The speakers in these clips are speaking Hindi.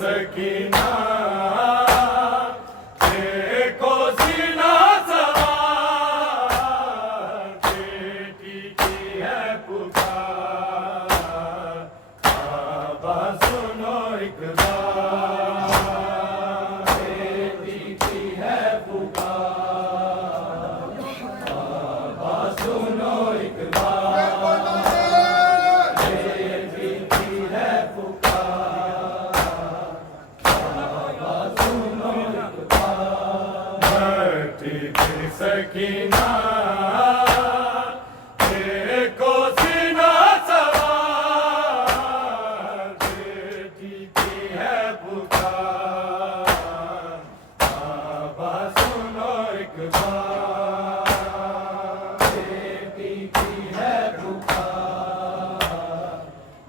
सकीना देखो सीना सवार बेटी की है पुकार बाबा सुनो एक बार बेटी की है पुकार बाबा सुनो एक बार बेटी की है पुकार बाबा सुनो एक बार धरती की सकीना देखो सीना सवार बेटी की है पुकार बाबा सुनो एक बार बेटी की है पुकार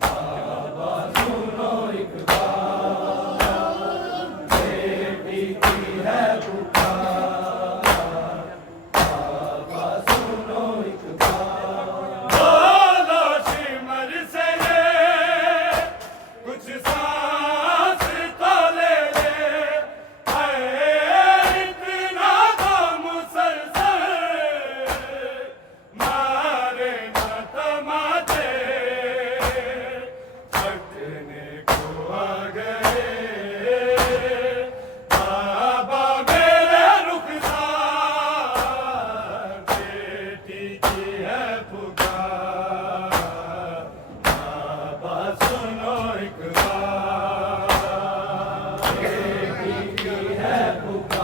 बाबा सुनो एक बार बेटी की है पुकार बाबा सुनो एक बार बोलो सिमर से ये कुछ सांस तो ले ले हाय इतना तो मुसलसल मारे न तमाचे फटने को आ गए बाबा मेरे रुखसार बेटी की है पुकार बाबा सुनो एक बार बेटी की है पुकार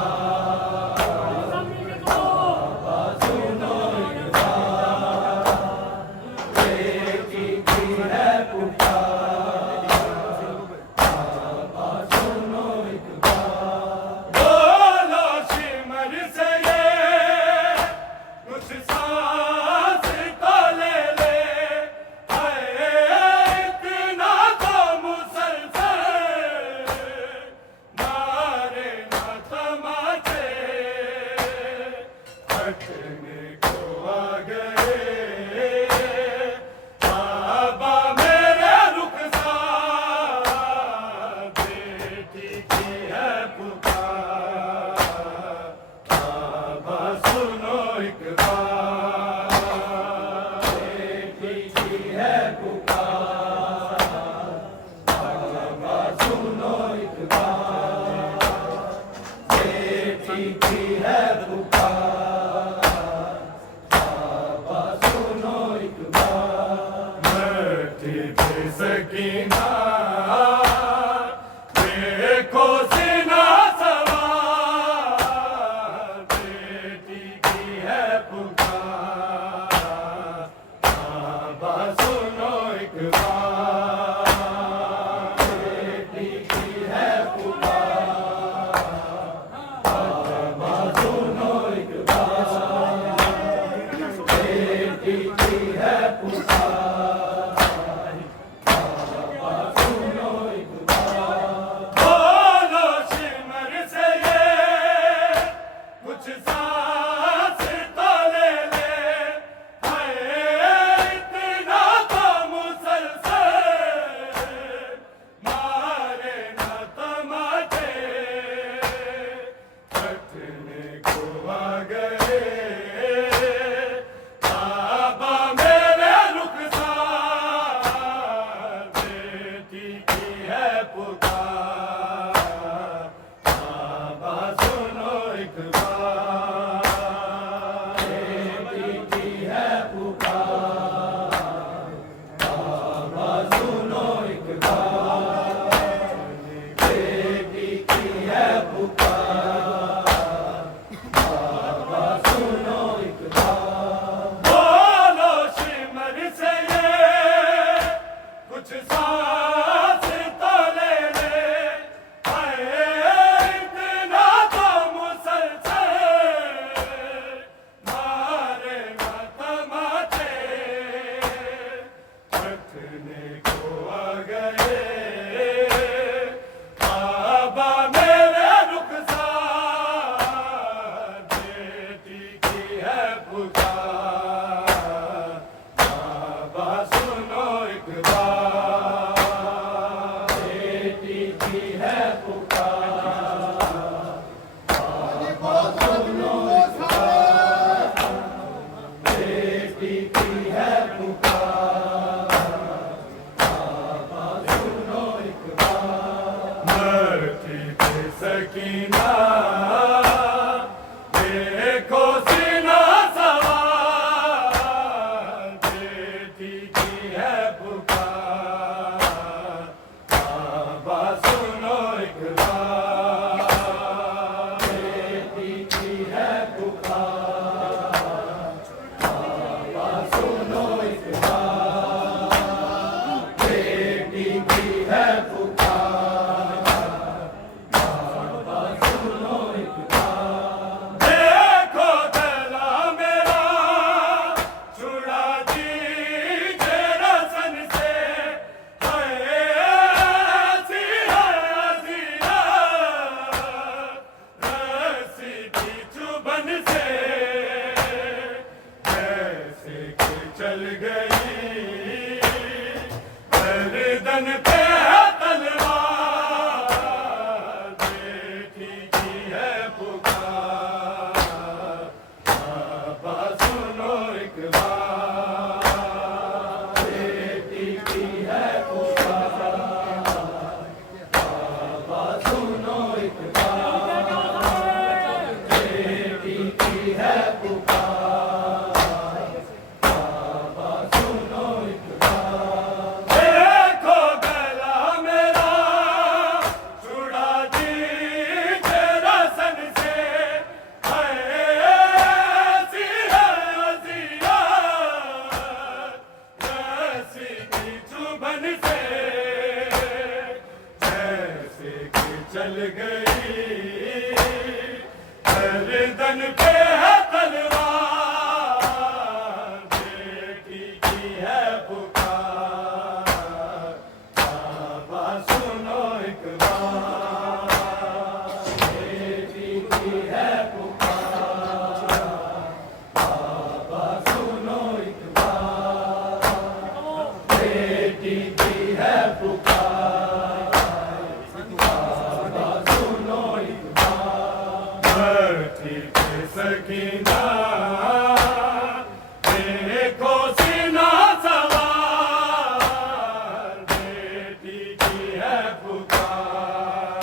बाबा सुनो एक बार बेटी की है पुकार बाबा सुनो एक बार बोलो सिमर से ये कुछ सांस तो ले ले हाय इतना तो मुसलसल मारे न तमाचे फटने को आ गए बाबा मेरे रुखसार बेटी की है पुकार बाबा सुनो एक बार बेटी की है पुकार बाबा सुनो एक बार बेटी की है पुकार बाबा सुनो एक बार मरती थी सकीना देखो सीना सवार बेटी की है पुकार बाबा सुनो एक बार बेटी की है पुकार बाबा सुनो एक बार बेटी की है पुकार बाबा सुनो एक बार बोलो सिमर से ये कुछ सांस तो ले ले हाय इतना तो मुसलसल मारे न तमाचे फटने को आ गए बाबा मेरे रुखसार बेटी की है पुकार बाबा सुनो एक बार बेटी की है पुकार बाबा सुनो एक बार बेटी की है पुकार बाबा सुनो एक बार बोलो सिमर से ये कुछ सांस तो ले ले हाय इतना तो मुसलसल मारे न तमाचे फटने को आ गए बाबा मेरे रुखसार बेटी की है पुकार बाबा सुनो एक बार बेटी की है है पुकार, बाबा सुनो एक बार, बेटी की है पुकार, बाबा सुनो एक बार, बेटी की है पुकार, बाबा सुनो एक बार। देखो गला मेरा छुड़ा दीजिए रसन से, हाय सिया सिया रस्सी की चुभन से, जैसे कि चल गई गर्दन पे है तलवार, बेटी की है पुकार, बाबा सुनो एक बार, बेटी की है पुकार, बाबा सुनो एक बार, बेटी की है पुकार, बाबा सुनो एक बार। देखो गला मेरा छुड़ा दीजिए रसन से, हाय सिया सिया रस्सी की चुभन से, जैसे कि चल गई गर्दन पे है तलवार, बेटी की है पुकार, बाबा सुनो एक बार, बेटी की है पुकार, बाबा सुनो एक बार, बेटी की है पुकार, बाबा सुनो एक बार। धरती पे सकीना देखो सीना सवार, बेटी की है पुकार,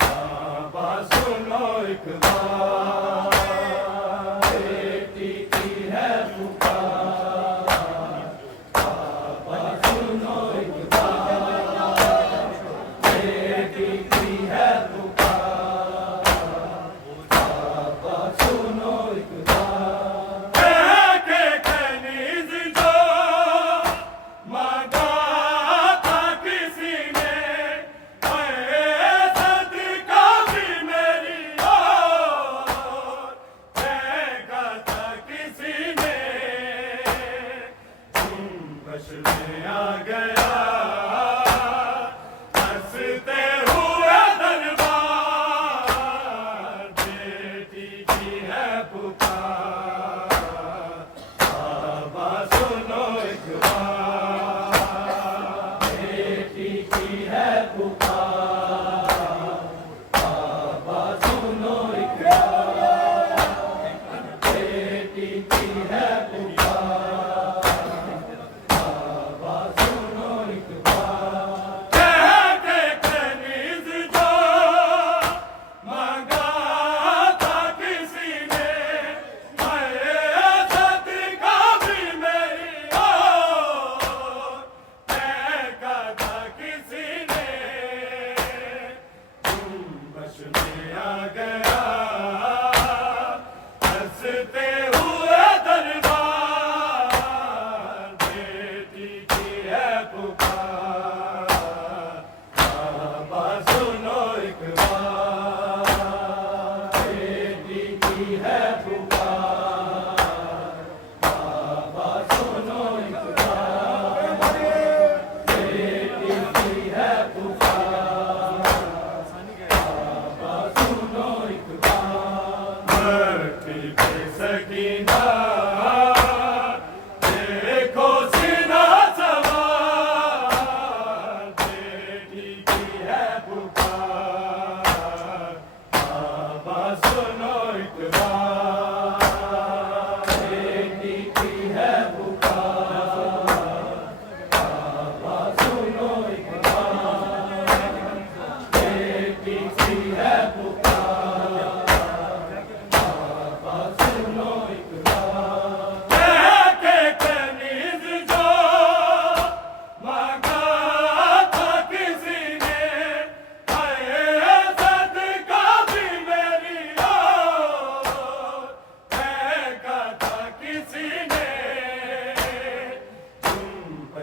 बाबा सुनो एक बार, बेटी की है पुकार, बाबा सुनो एक बार, बेटी की है पुकार, बाबा सुनो एक बार। कह के कनीज जो मांगा था किसी ने, हाय सदका भी मेरी ओर फेंका था किसी ने, बस में आ गया हंसते हुए दरबार, बेटी की है पुकार, बाबा सुनो एक बार, बेटी की है पुकार, बाबा सुनो एक बार, बेटी की है पुकार, बाबा सुनो एक बार। कह के कनीज जो मांगा था किसी ने, हाय सदका भी मेरी ओर फेंका था किसी ने, बस में आ गया हंसते हुए दरबार, बेटी की है पुकार, बाबा सुनो एक बार, बेटी की है पुकार, बाबा सुनो एक बार, बेटी की है पुकार, बाबा सुनो एक बार। धरती पे सकीना देखो सीना सवार,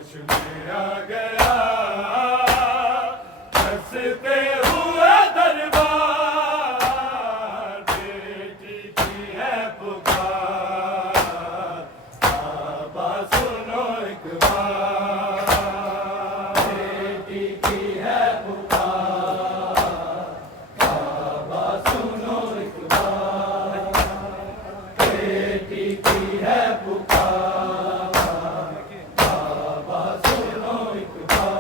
बश में आ गया हंसते हुए दरबार, बेटी की है पुकार, बाबा सुनो एक बार, बेटी की है पुकार, बाबा सुनो एक बार, बेटी की है पुकार, बाबा सुनो एक बार।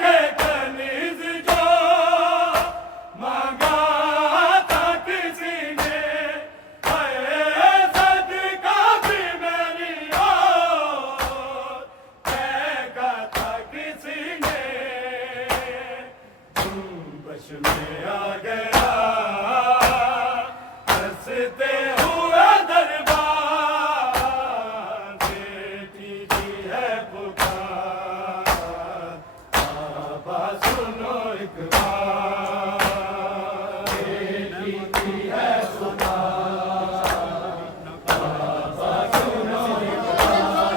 के कनीज जो मांगा था किसी ने, है सदका भी मेरी ओर, फेंका था किसी ने, बश में आ गया हंसते हुए दरबार, बेटी की है पुकार, बाबा सुनो एक बार, बेटी की है पुकार, बाबा सुनो एक बार,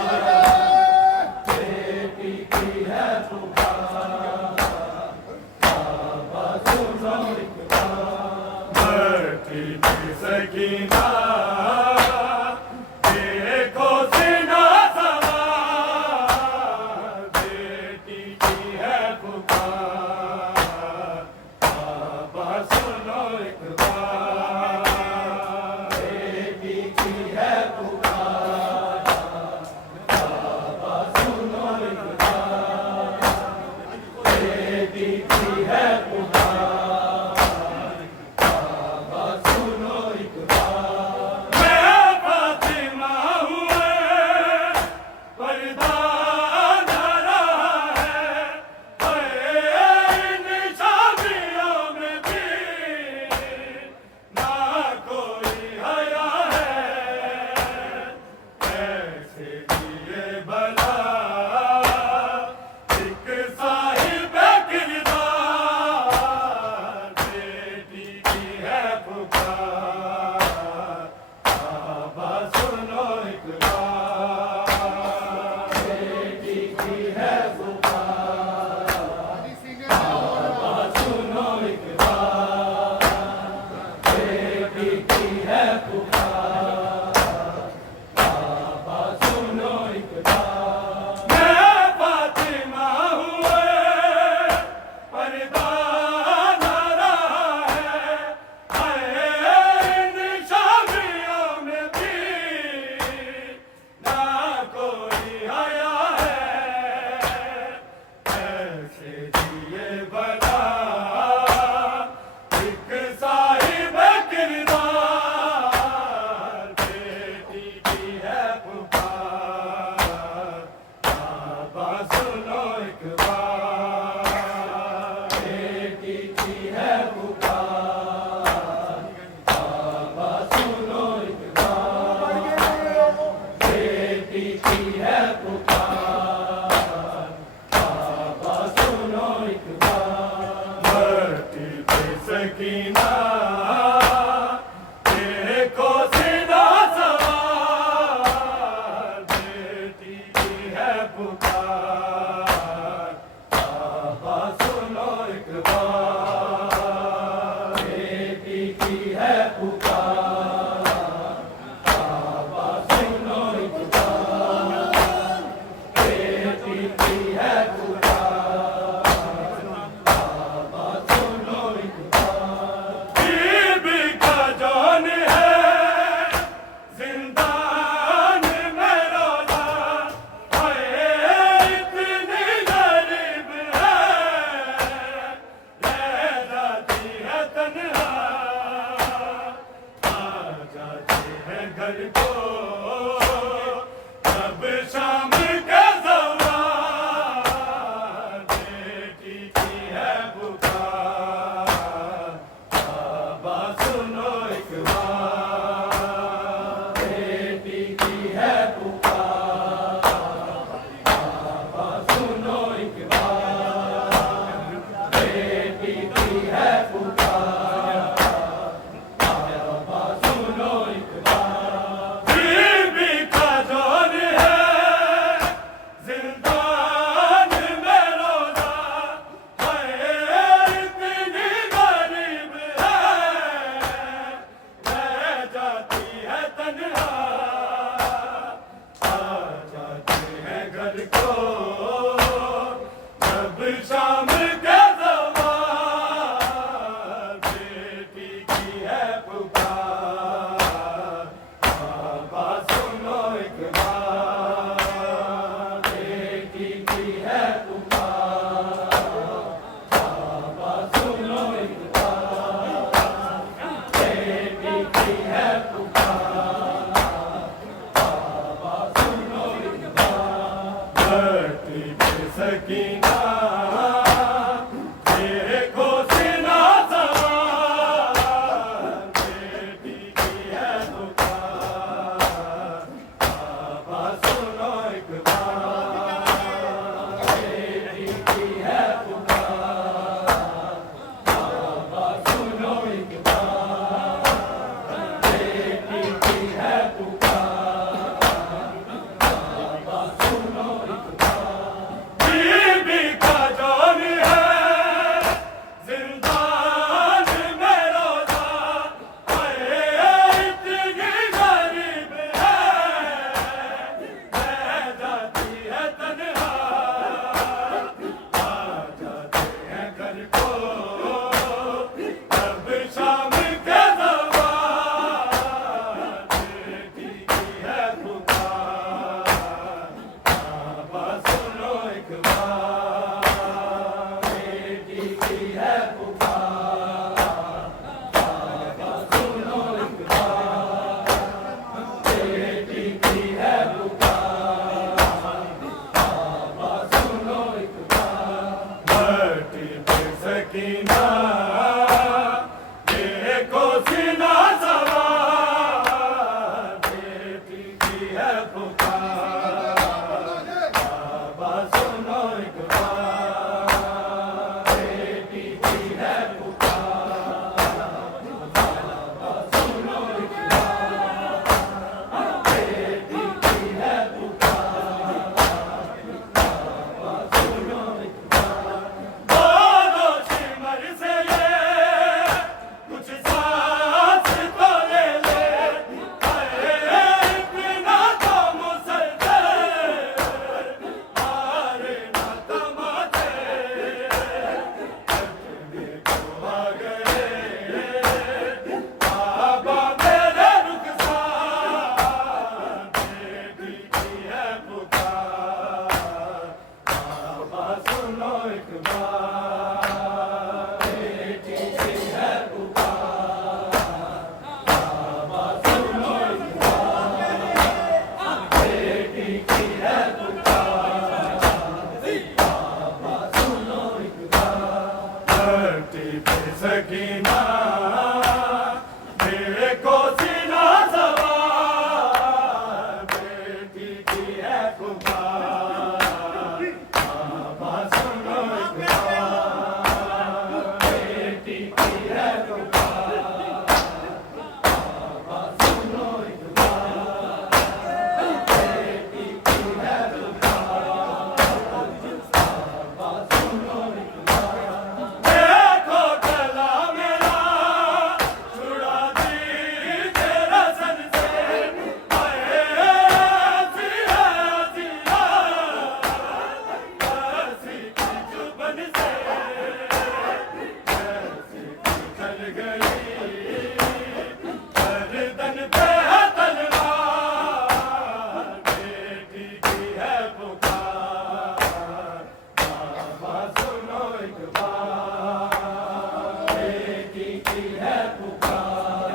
बेटी की है पुकार, बाबा सुनो एक बार। धरती की सकीना देखो सीना सवार, बेटी की है पुकार, बाबा सुनो एक बार, बेटी की है पुकार, बाबा सुनो एक बार, बेटी की है पुकार, बाबा सुनो एक बार। मैं फातिमा हुए पर्दा न रहा है, इन शादियों में भी ना कोई हया है, कैसे जिए भला एक साहिब किरदार, बेटी की है पुकार, बाबा सुनो एक बार, बेटी की है पुकार, बाबा सुनो एक बार, बेटी की है पुकार, बाबा सुनो एक बार। मैं फातिमा हुए पर्दा न रहा है, इन शादियों में भी ना कोई हया है, कैसे जिए भला एक साहिब किरदार, बेटी की है पुकार, बाबा सुनो एक बार, बेटी की है पुकार, बाबा सुनो एक बार, बेटी की है पुकार, बाबा सुनो एक बार। धरती पे सकीना देखो सीधा सवार, बेटी की है पुकार, बाबा सुनो एक बार, बेटी की है पुकार, बाबा सुनो एक बार, बेटी की है पुकार, बाबा सुनो एक बार। बीबी का जान है जिंदान में रोजा, इतने घर को जब शाम के ज़वार बेटी की है पुकार, बाबा सुनो एक बार, बेटी की है पुकार, बाबा सुनो एक बार, बेटी की है पुकार, बाबा सुनो एक बार। धरती पे सकीना देखो सीना सवार, बेटी की है पुकार, बाबा सुनो एक बार, बेटी की है पुकार, बाबा सुनो एक बार, बेटी की है पुकार, बाबा सुनो एक बार। बीबी का जान है जिंदान में रोजा, हाय इतनी गरीब है, रह जाती है तन्हा, आ जाते हैं घर को जब शाम के ज़वार, बेटी की है पुकार, बाबा सुनो एक बार, बेटी की है पुकार, बाबा सुनो एक बार, बेटी की है पुकार, बाबा सुनो एक बार। धरती पे सकीना देखो सीना सवार, बेटी की है पुकार, बाबा सुनो एक बार, बेटी की है पुकार, बाबा सुनो एक बार, बेटी की है पुकार, बाबा सुनो एक बार। दोनों सिमर से ये कुछ सांस तो ले ले, हाय इतना तो मुसलसल मारे ना तमाचे, कटने को आ गए बाबा मेरे रुखसार, बेटी की है पुकार, बाबा सुनो एक बार, बेटी की है पुकार, बाबा सुनो एक बार, बेटी की है पुकार, बाबा सुनो एक बार। धरती पे सकीना देखो सीना सवार, बेटी की है पुकार, बाबा सुनो एक बार, बेटी की है पुकार, बाबा सुनो एक बार, बेटी की है पुकार, बाबा सुनो एक बार। देखो गला मेरा छुड़ा दीजिए रसन से, हाय जिया जिया ऐसी की जुबन से, ऐसी की चल गई गर्दन पे है तलवार, बेटी की है पुकार, बाबा सुनो एक बार, बेटी की है पुकार,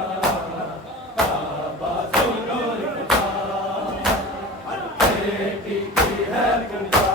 बाबा सुनो एक बार, बेटी की है पुकार।